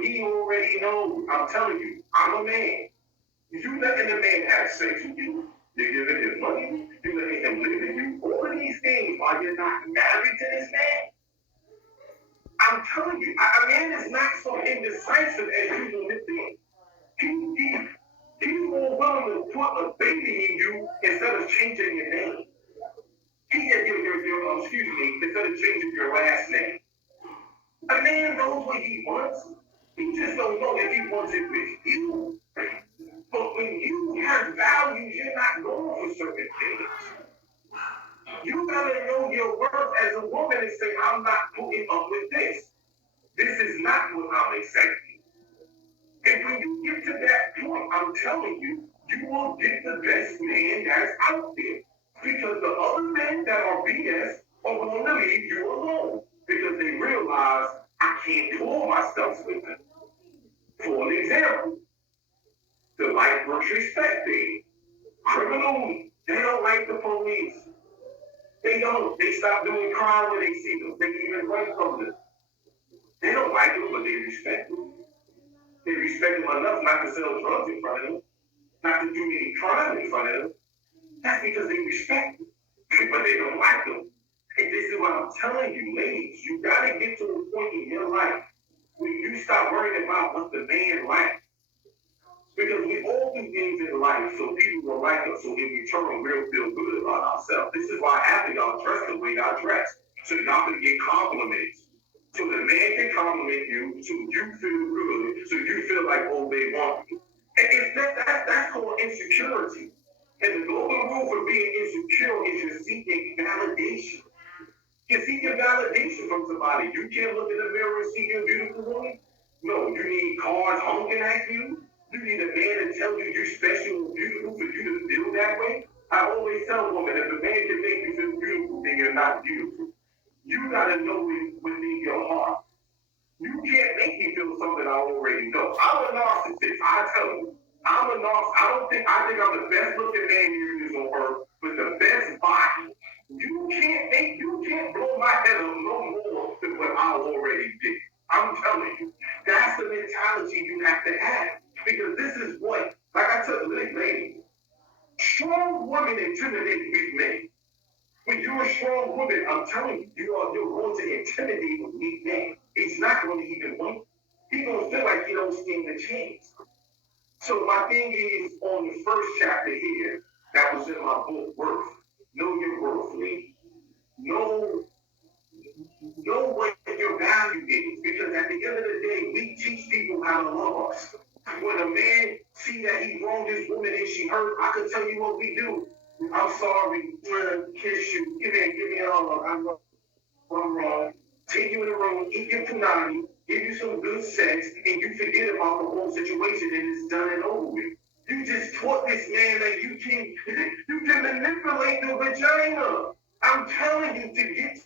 But he already knows. I'm telling you, I'm a man. You letting a man have sex with you, you're giving him money, you're letting him live with you, all of these things while you're not married to this man. I'm telling you, a man is not so indecisive as you want to think. He's more willing to put a baby in you instead of changing your name. Excuse me, instead of changing your last name. A man knows what he wants. He just don't know if he wants it with you. But when you have values, you're not going for certain things. You gotta know your worth as a woman and say, I'm not putting up with this. This is not what I'm accepting. And when you get to that point, I'm telling you, you will get the best man that's out there. Because the other men that are BS are going to leave you alone. Because they realize I can't do all my stuff with them. For an example, the life works respect thing. Criminals, they don't like the police. They don't. They stop doing crime when they see them. They even run from them. They don't like them, but they respect them. They respect them enough not to sell drugs in front of them, not to do any crime in front of them. That's because they respect them, but they don't like them. And this is what I'm telling you, ladies. You got to get to a point in your life when you stop worrying about what the man likes. Because we all do things in life so people will like us, so in return we'll feel good about ourselves. This is why half of y'all dress the way y'all dress. So y'all can get compliments. So the man can compliment you, so you feel good, so you feel like, oh, they want you. And that's called insecurity. And the golden rule for being insecure is you're seeking validation. You're seeking validation from somebody. You can't look in the mirror and see your beautiful woman. No, you need cars honking at you. You need a man to tell you you're special and beautiful for you to feel that way. I always tell women, if a man can make you feel beautiful, then you're not beautiful. You gotta know it within your heart. You can't make me feel something I already know. I'm a narcissist. I tell you, I'm a narcissist. I think I'm the best looking man here on earth with the best body. You can't blow my head up no more than what I already did. I'm telling you, that's the mentality you have to have. Because this is what, like I tell the lady, strong women intimidate weak men. When you're a strong woman, I'm telling you, you're going to intimidate a weak man. He's not going to even want. He's going to feel like he don't stand a chance. So my thing is, on the first chapter here, that was in my book, Worth. Know your worth, lady. Know what your value is. Because at the end of the day, we teach people how to love us. When a man see that he wronged his woman and she hurt, I can tell you what we do. I'm sorry, kiss you, give me a hug, I'm wrong. Take you in the room, eat your punani, give you some good sex, and you forget about the whole situation and it's done and over with. You just taught this man that you can manipulate the vagina. I'm telling you to get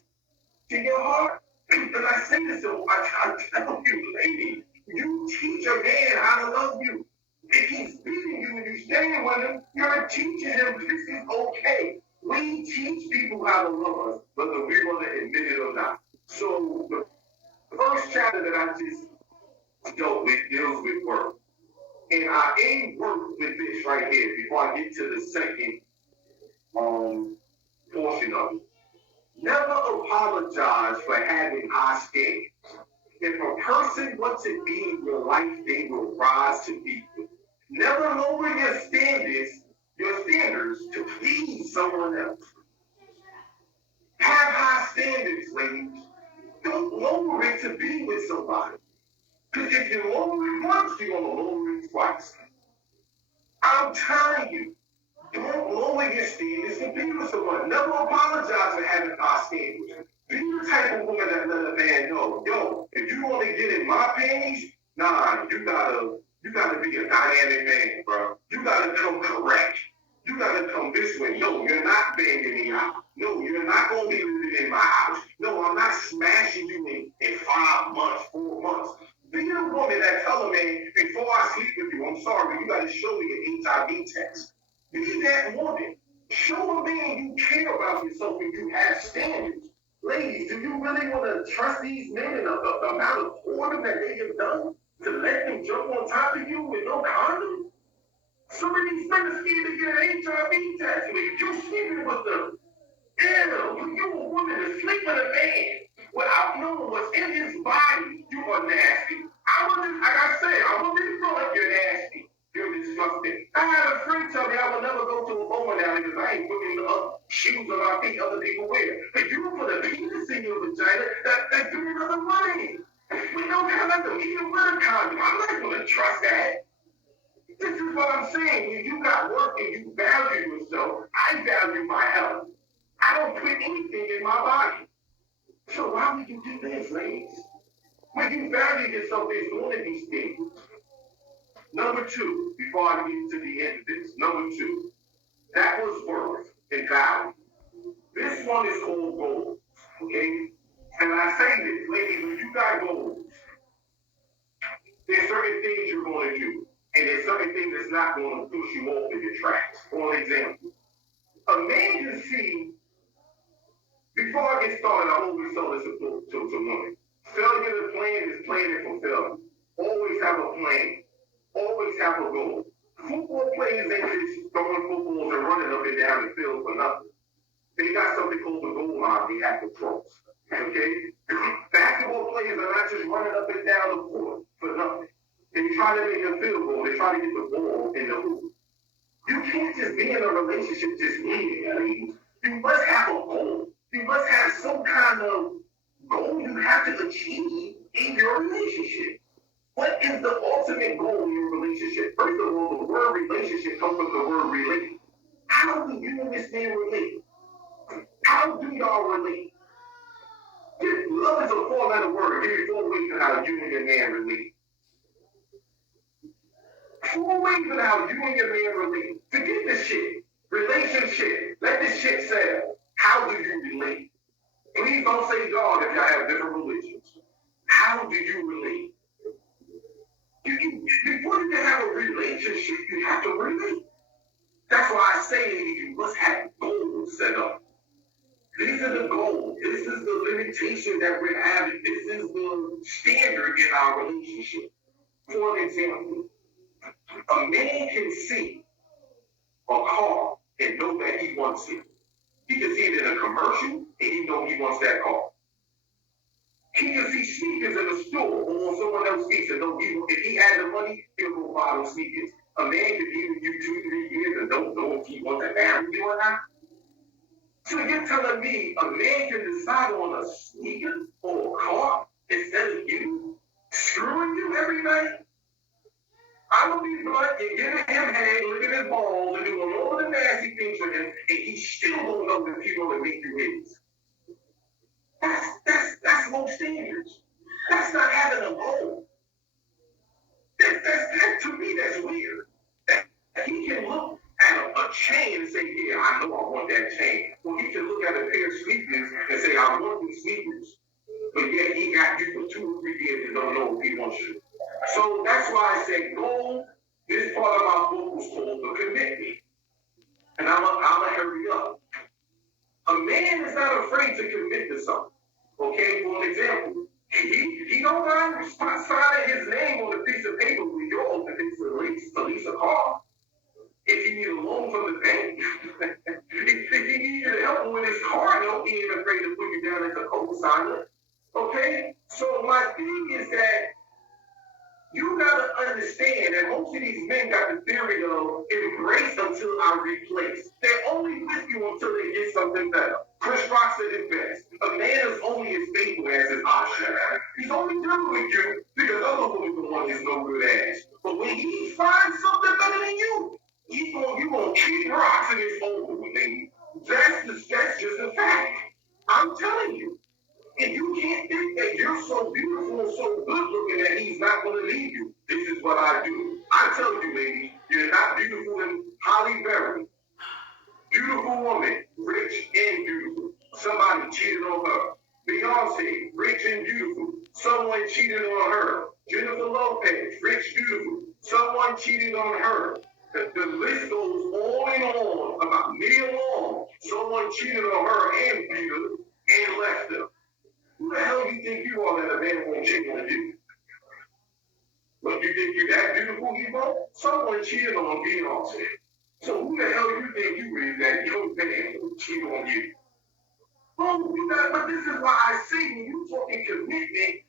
to your heart. And I say this so I tell you, lady, you teach a man how to love you. If he's beating you and you're staying with him, you're teaching him this is okay. We teach people how to love us, whether we want to admit it or not. So the first chapter that I just dealt with deals with work. And I aim work with this right here before I get to the second portion of it. Never apologize for having high standards. If a person wants to be in your life, they will rise to be you. Never lower your standards to please someone else. Have high standards, ladies. Don't lower it to be with somebody. Because if you lower it once, you're going to lower it twice. I'm telling you, don't lower your standards to be with someone. Never apologize for having high standards. Be the type of woman that let a man know, yo, if you want to get in my panties, nah, you gotta be a dynamic man, bro. You gotta come correct. You gotta come this way. No, you're not banging me out. No, you're not gonna be living in my house. No, I'm not smashing you in 5 months, 4 months. Be a woman that tell a man, before I sleep with you, I'm sorry, you gotta show me an HIV test. Be that woman. Show a man you care about yourself and you have standards. Ladies, do you really want to trust these men and the amount of whoredom that they have done to Some of these men are scared to get an HIV test. You're sleeping with them. Ew, when you're a woman to sleep with a man without knowing what's in his body, you are nasty. Like I said, I wouldn't even feel like you're nasty. You're disgusting. I had a friend tell me I would never go to a bowling alley because I ain't putting the shoes on my feet other people wear. But you put a penis in your vagina, that's doing other money. We don't have nothing. Even with a condom, I'm not going to trust that. This is what I'm saying. When you got work and you value yourself, I value my health. I don't put anything in my body. So why would you do this, ladies? When you value yourself, there's one of these things. Number two, before I get to the end of this, number two, that was worth and value. This one is called goals, okay? And I say this, ladies, when you got goals, there's certain things you're going to do, and there's certain things that's not going to push you off in your tracks. For example, a man can see. Before I get started, I always tell this to women. Failure to plan is planning for failure. Always have a plan. Always have a goal. Football players ain't just throwing footballs and running up and down the field for nothing. They got something called the goal line they have to cross. Okay? Basketball players are not just running up and down the court for nothing. They try to make a field goal. They try to get the ball in the hoop. You can't just be in a relationship just winging it. I mean, you must have a goal. You must have some kind of goal you have to achieve in your relationship. What is the ultimate goal in your relationship? First of all, the word relationship comes from the word relate. How do you and this man relate? How do y'all relate? Love is a four-letter word. Give me 4 ways of how you and your man relate. 4 ways of how you and your man relate. Forget this shit. Relationship. Let this shit sell. How do you relate? Please don't say God if y'all have different religions. How do you relate? Before you can have a relationship, you have to relate. That's why I say you must have goals set up. These are the goals. This is the limitation that we're having. This is the standard in our relationship. For an example, a man can see a car and know that he wants it. He can see it in a commercial and he know he wants that car. He can see sneakers in a store or on someone else's feet and know if he had the money, he'll go buy those sneakers. A man can be with you 2-3 years and don't know if he wants a family or not. So you're telling me a man can decide on a sneaker or a car instead of you screwing you every night? I don't be blunt and giving him head, looking at his balls, and doing all the nasty things with him, and he still don't know that he want to make you his. That's low standards. That's not having a goal. That to me, that's weird. That he can look at a chain and say, yeah, I know I want that chain. Well, he can look at a pair of sneakers and say, I want these sneakers. But yet he got you for 2 or 3 years and don't know if he wants you. So that's why I said goal. This part of my book was called The Commitment. And I'm gonna hurry up. A man is not afraid to commit to something. Okay, for an example, he don't mind signing his name on a piece of paper with your open to lease a car. If you need a loan from the bank, if you need your help with his car note, he ain't afraid to put you down as a co-signer. Okay? So my thing is that you gotta understand that most of these men got the theory of embrace until I replace. They're only with you until they get something better. Chris Rock said it best. A man is only as faithful as his option. He's only dealing with you because other women don't want his no good ass. But when he finds something better than you gonna kick rocks and it's over with, baby. That's just a fact. I'm telling you. And you can't think that you're so beautiful and so good looking that he's not going to leave you. This is what I do. I tell you, lady, you're not beautiful and Holly Berry. Beautiful woman, rich and beautiful. Somebody cheated on her. Beyonce, rich and beautiful. Someone cheated on her. Jennifer Lopez, rich, beautiful. Someone cheated on her. The list goes on and on about Nia Long. Someone cheated on her and beat her and left her. Who the hell do you think you are that a man won't cheat on you? But you think you're that beautiful who he wrote? Someone cheated on Beyonce. So who the hell you think you is that young man who cheated on you? Oh, but this is why I say when you talking commitment,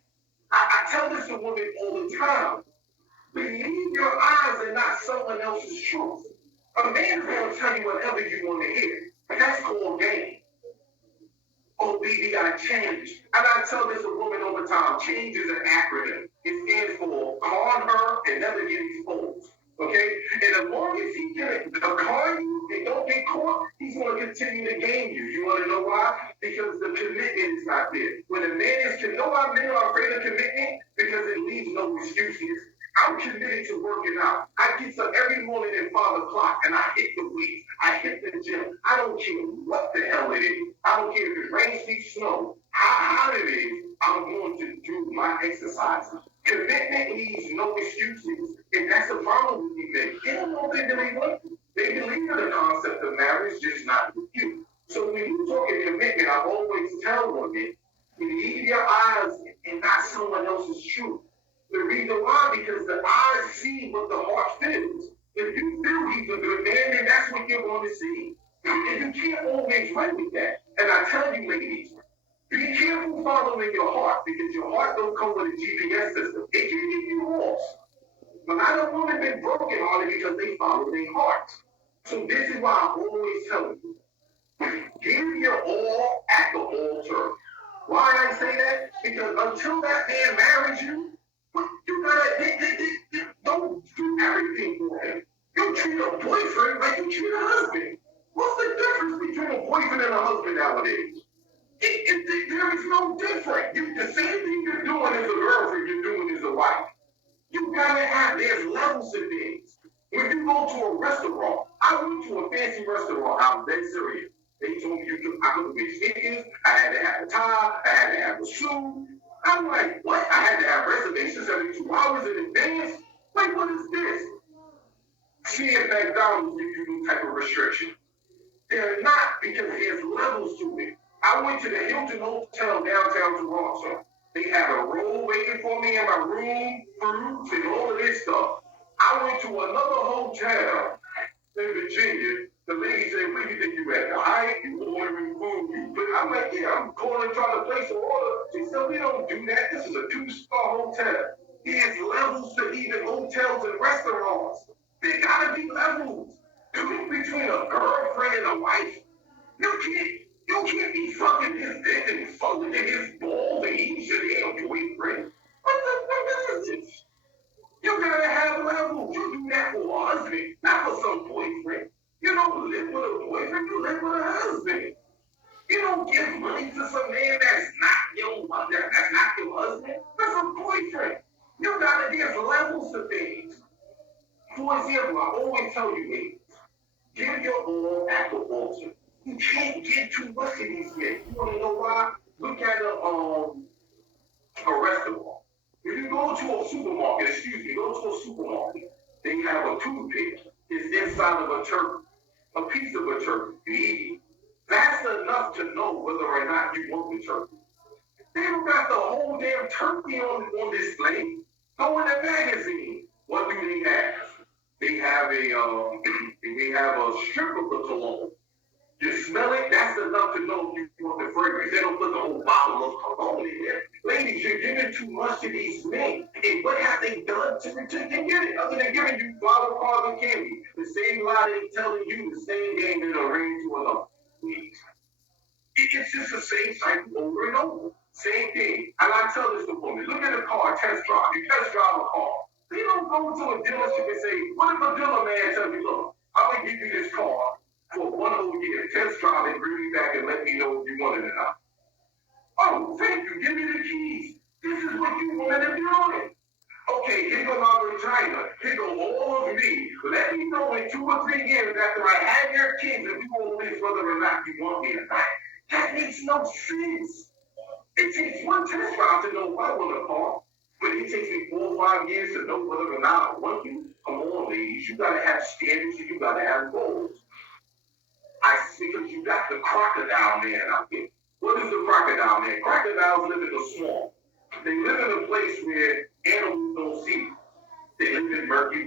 I tell this to women all the time. Believe your eyes and not someone else's truth. A man is going to tell you whatever you want to hear. That's called game. Oh, baby, gotta change. And I tell this a woman all the time, change is an acronym. It stands for con her and never get exposed. Okay? And as long as he can con you and don't get caught, he's going to continue to game you. You want to know why? Because the commitment is not there. When a man is, you know why men are afraid of commitment? Because it leaves no excuses. I'm committed to working out. I get up every morning at 5 o'clock and I hit the weights. I hit the gym. I don't care what the hell it is. I don't care if it rains, sleet, snow. How hot it is, I'm going to do my exercises. Commitment leaves no excuses. And that's the problem with these men. They don't know if they really want you. They believe in the concept of marriage, just not with you. So when you talk of commitment, I always tell women, believe your eyes and not someone else's truth. The reason why, because the eyes see what the heart feels. If you feel he's a good man, then that's what you're going to see. And you can't always run with that. And I tell you, ladies, be careful following your heart, because your heart don't come with a GPS system. It can get you lost. But I don't want to be broken hearted because they follow their hearts. So this is why I always tell you, give your all at the altar. Why I say that? Because until that man marries you, you gotta don't do everything for him. You treat a boyfriend like you treat a husband. What's the difference between a boyfriend and a husband nowadays? There is no difference. The same thing you're doing as a girlfriend, you're doing as a wife. You gotta have, there's levels to things. When you go to a restaurant, I went to a fancy restaurant, I'm dead serious. They told me I could wear sneakers, I had to have a tie, I had to have a suit. I'm like, what? I had to have reservations every 2 hours in advance? Like, what is this? See if McDonald's give you any type of restriction. They're not, because there's levels to it. I went to the Hilton Hotel downtown Toronto. They had a room waiting for me in my room, fruits, and all of this stuff. I went to another hotel in Virginia. The lady said, where do you think you at? The Hyatt? You ordering food? But I'm like, yeah, I'm calling trying to place an order. She said, we don't do that. This is a 2-star hotel. There's levels to even hotels and restaurants. There gotta be levels. Between a girlfriend and a wife, you can't be fucking his dick and fucking his balls and he should have your boyfriend. What is this? You gotta have levels. You do that for a husband, not for some boyfriend. You don't live with a boyfriend, you live with a husband. You don't give money to some man that's not your husband. That's a boyfriend. There's levels to things. For example, I always tell you, ladies, give your all at the altar. You can't get too much of these men. You want to know why? Look at a restaurant. If you go to a supermarket, go to a supermarket, they have a toothpick. It's inside of a turkey, a piece of a turkey. You eat it. That's enough to know whether or not you want the turkey. They don't got the whole damn turkey on display. Go in the magazine. What do they have? They have a strip of the cologne. You smell it, that's enough to know if you want the fragrance. They don't put the whole bottle of cologne in there. Ladies, you're giving too much to these men. And what have they done to get it? Other than giving you flower cards and candy. The same lie they telling you, the same game in a ring to another. It's just the same cycle over and over. Same thing. And I tell this to women, look at a car, test drive. You test drive a car. You don't go to a dealership and say, what if a dealer man tells me, look, I'm going to give you this car for 1 whole year, test drive and bring me back and let me know if you want it or not. Oh, thank you. Give me the keys. This is what you wanted to do. Okay, here go my vagina. Here go all of me. Let me know in 2 or 3 years after I have your kids if you all this whether or not you want me or not. That makes no sense. It takes one test drive to know what I want a car. But it takes me 4 or 5 years to know whether or not I want you. Come on, ladies. You gotta have standards. You gotta have goals. Because you got the crocodile man out there. What is the crocodile man? Crocodiles live in a swamp. They live in a place where animals don't see. They live in murky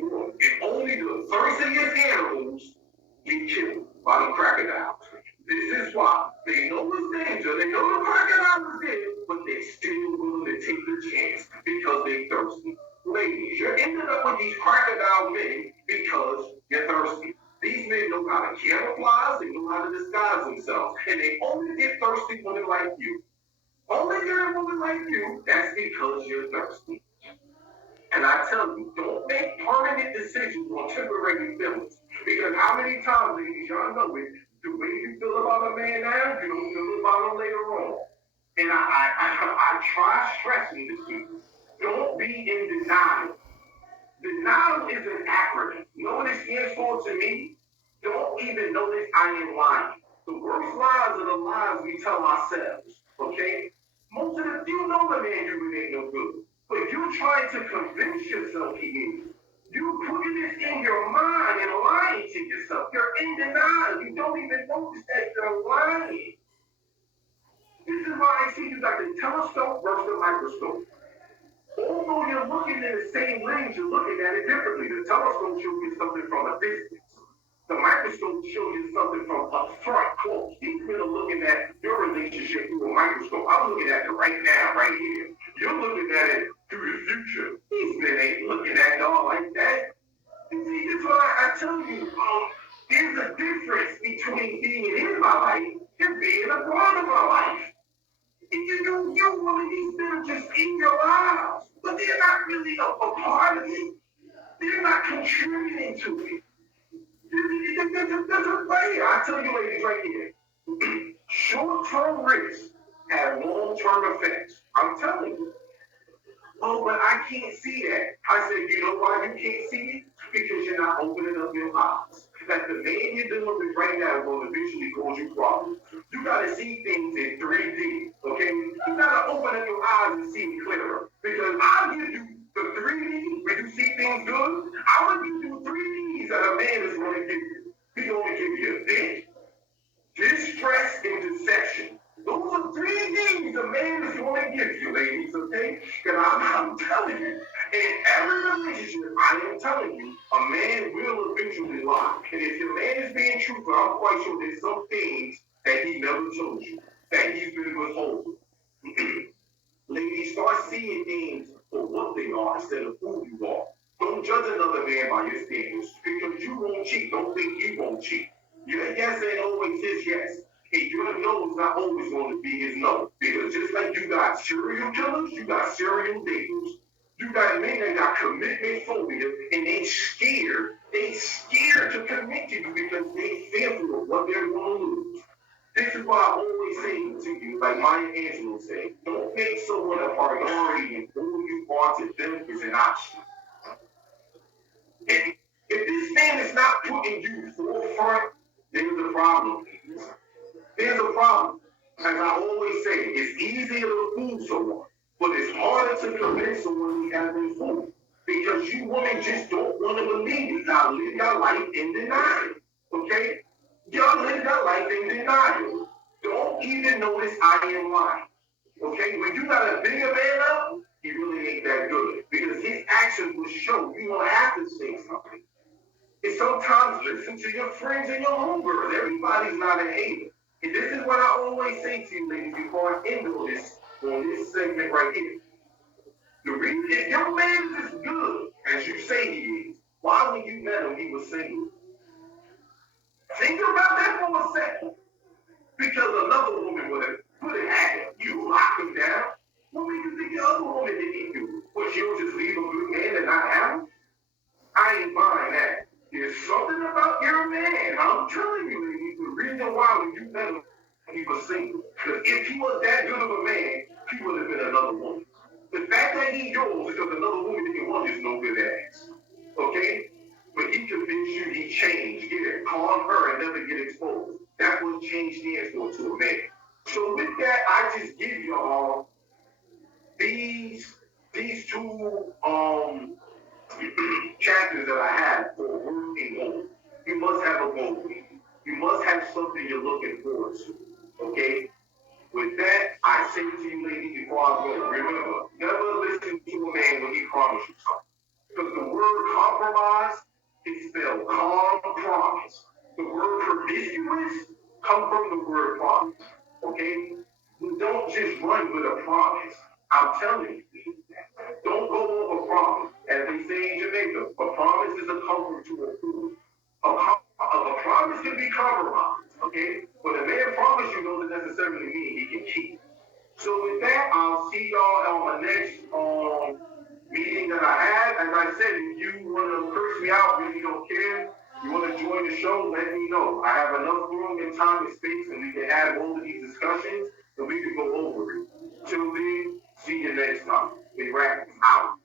by the crocodiles. This is why. They know it's danger. They know the crocodile is there, but they're still willing to take the chance because they're thirsty. Ladies, you're ending up with these crocodile men because you're thirsty. These men know how to camouflage, they know how to disguise themselves, and they only get thirsty women like you. Only get a woman like you, that's because you're thirsty. And I tell you, don't make permanent decisions on temporary feelings. Because how many times, ladies, y'all know it, the way you feel about a man now, you don't feel about him later on. And I try stressing this to you. Don't be in denial. Denial is an acronym. You know what it stands for to me? Don't even notice I am lying. The worst lies are the lies we tell ourselves. Okay? Most of the you know the man you ain't no good. But you're trying to convince yourself he is. You putting this in your mind and lying to yourself. You're in denial. You don't even notice that you're lying. This is why I see you got the telescope versus the microscope. Although you're looking in the same lens, you're looking at it differently. The telescope shows you something from a distance. The microscope shows you something from up front, close. These men are looking at your relationship through a microscope. I'm looking at it right now, right here. You're looking at it through the future. These men ain't looking at y'all like that. You see, that's why I tell you, there's a difference between being in my life and being a part of my life. And you woman, these men are just in your lives, but they're not really a part of it. They're not contributing to it. There's a right here. I tell you, ladies, right here. Short-term risks have long-term effects. I'm telling you. Oh, but I can't see that. I said, you know why you can't see it? Because you're not opening up your eyes. That the man you're dealing with right now will eventually cause you problems. You gotta see things in 3D, okay? You gotta open up your eyes and see it clearer. Because I'll give you the 3D where you see things good. I'm gonna give you 3Ds that a man is gonna give you. He's gonna give you this, distress, and deception. Those are 3Ds a man is going to give you, ladies, okay? And I'm telling you, in every relationship, I am telling you, a man will eventually lie. And if your man is being truthful, I'm quite sure there's some things that he never told you, that he's been withholding. Ladies, start seeing things for what they are instead of who you are. Don't judge another man by your standards. Because you won't cheat, don't think you won't cheat. Your yes ain't always his yes. And your no is not always going to be his no. Because just like you got serial killers, you got serial dating. You got men that got commitment phobia, and they scared. They scared to commit to you because they fearful of what they're going to lose. This is why I always say to you, like Maya Angelou said, don't make someone a priority and who you are to them is an option. And if this man is not putting you forefront, there's a problem. There's a problem. As I always say, it's easier to fool someone, but it's harder to convince someone he has been fooled. Because you women just don't want to believe it. Y'all live your life in denial. Okay? Y'all live your life in denial. Don't even notice I am lying. Okay? When you got a bigger man up, he really ain't that good. Because his actions will show you don't have to say something. And sometimes listen to your friends and your homegirls. Everybody's not a hater. And this is what I always say to you, ladies, before I end on this segment right here. The reason, if your man is as good as you say he is, why when you met him he was single? Think about that for a second. Because another woman would have put it at him. You locked him down. What made you think the other woman didn't do? Was she'll just leave a good man and not have him? I ain't buying that. There's something about your man. I'm telling you, ladies, the reason why when you met him, he was single. Because if he was that good of a man, he would have been another woman. The fact that he's yours because another woman didn't want is no good ass. Okay? But he convinced you he changed. Get it. Calm her and never get exposed. That's what change stands for to a man. So with that, I just give y'all these two chapters that I have for working goal. You must have a goal. You must have something you're looking forward to. Okay? With that, I say to you ladies before I go, remember, never listen to a man when he promises you something. Because the word compromise is spelled compromise. The word promiscuous comes from the word promise. Okay? You don't just run with a promise. I'm telling you. Don't go over promise. As they say in Jamaica, a promise is a comfort to a fool. A promise can be compromised, okay? But a man promise you doesn't necessarily mean he can keep. So with that, I'll see y'all on my next meeting that I have. As I said, if you want to curse me out, really don't care. You want to join the show, let me know. I have enough room and time and space, and we can have all of these discussions, and we can go over it. Till then, see you next time. We wrap out.